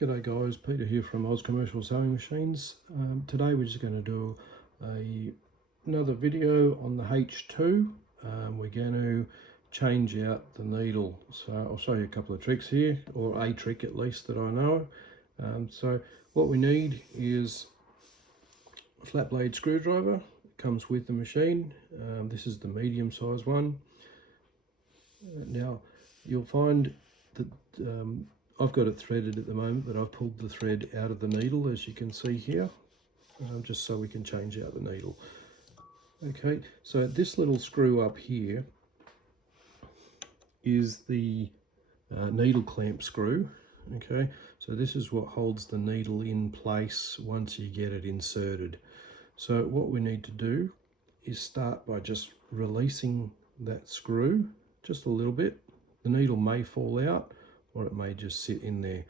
G'day guys, Peter here from Oz Commercial Sewing Machines. Today we're just going to do another video on the H2. We're going to change out the needle. So I'll show you a couple of tricks here, or a trick at least that I know. So what we need is a flat blade screwdriver. It comes with the machine. This is the medium size one. Now you'll find that I've got it threaded at the moment, but I've pulled the thread out of the needle, as you can see here, just so we can change out the needle. Okay, so this little screw up here is the needle clamp screw. Okay, so this is what holds the needle in place once you get it inserted. So what we need to do is start by just releasing that screw just a little bit. The needle may fall out, or it may just sit in there.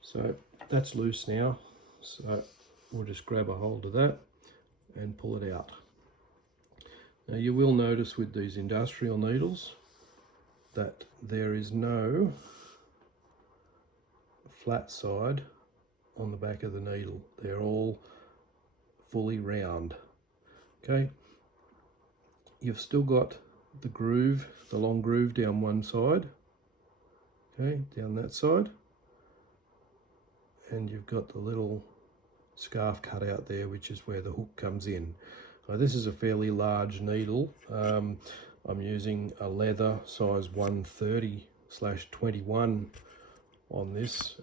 So that's loose now, so we'll just grab a hold of that and pull it out. Now you will notice with these industrial needles that there is no flat side on the back of the needle. They're all fully round. Okay, you've still got the groove, the long groove down one side, okay, down that side, and you've got the little scarf cut out there, which is where the hook comes in. This is a fairly large needle. I'm using a leather size 130/21 on this,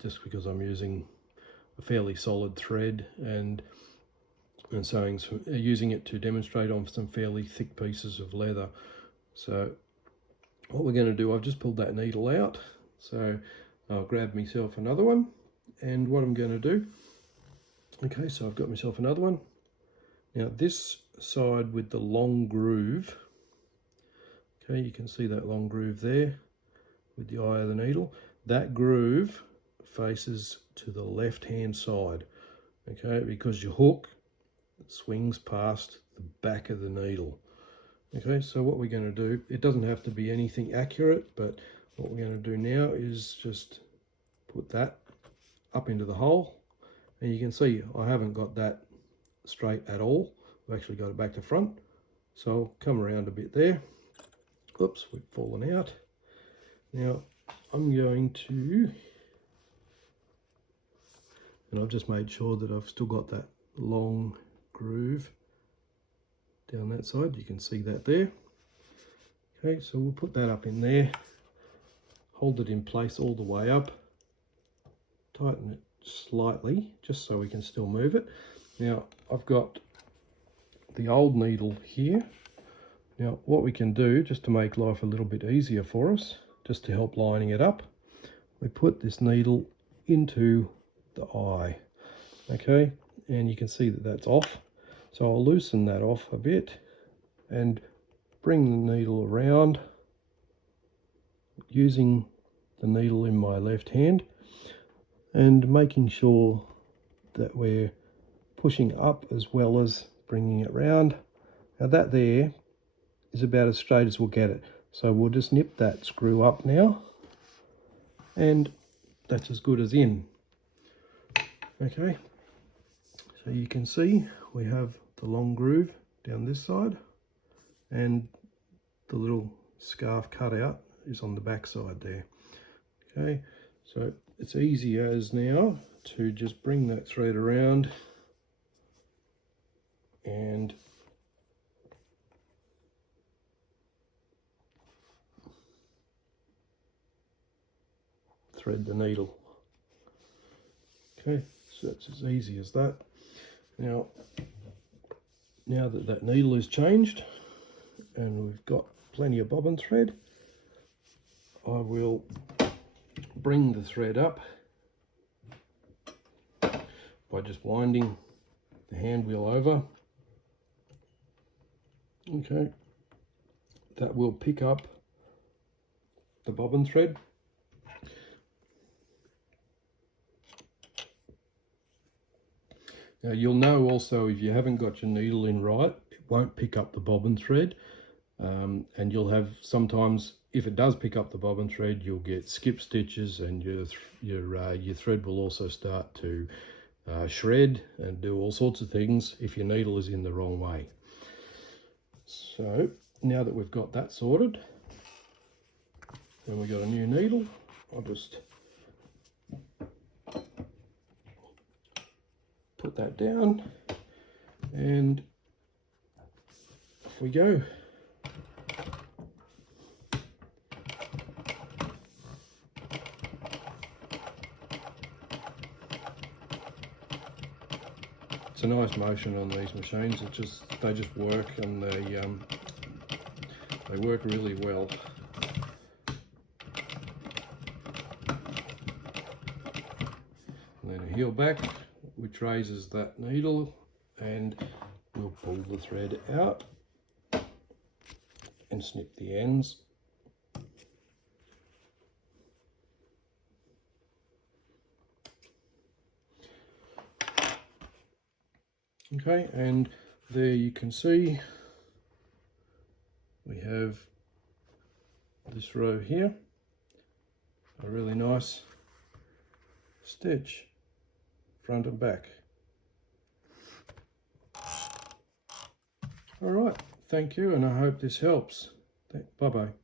just because I'm using a fairly solid thread and using it to demonstrate on some fairly thick pieces of leather. So what we're going to do, I've just pulled that needle out, so I'll grab myself another one, and what I'm going to do, okay, so I've got myself another one. Now this side with the long groove, okay, you can see that long groove there with the eye of the needle. That groove faces to the left hand side, okay, because your hook swings past the back of the needle. Okay, so what we're going to do, it doesn't have to be anything accurate, but what we're going to do now is just put that up into the hole, and you can see I haven't got that straight at all. I've actually got it back to front, so I'll come around a bit there. Oops, we've fallen out. Now I'm going to, and I've just made sure that I've still got that long groove down that side. You can see that there. Okay, so we'll put that up in there, hold it in place all the way up, tighten it slightly just so we can still move it. Now I've got the old needle here. Now what we can do, just to make life a little bit easier for us, just to help lining it up, we put this needle into the eye. Okay, and you can see that that's off. So I'll loosen that off a bit and bring the needle around using the needle in my left hand and making sure that we're pushing up as well as bringing it round. Now that there is about as straight as we'll get it. So we'll just nip that screw up now, and that's as good as in. Okay, so you can see we have the long groove down this side, and the little scarf cutout is on the back side there. Okay, so it's easy as now to just bring that thread around and thread the needle. Okay, so that's as easy as that. Now that that needle is changed and we've got plenty of bobbin thread, I will bring the thread up by just winding the hand wheel over. Okay, that will pick up the bobbin thread. Now you'll know also, if you haven't got your needle in right, it won't pick up the bobbin thread. and you'll have sometimes, if it does pick up the bobbin thread, you'll get skip stitches, and your thread will also start to shred and do all sorts of things if your needle is in the wrong way. So now that we've got that sorted, when we got a new needle, I'll just put that down and off we go. It's a nice motion on these machines. They just work, and they work really well. And then a heel back, which raises that needle, and we'll pull the thread out and snip the ends. Okay, and there you can see we have this row here, a really nice stitch front and back. All right, thank you, and I hope this helps. Bye bye.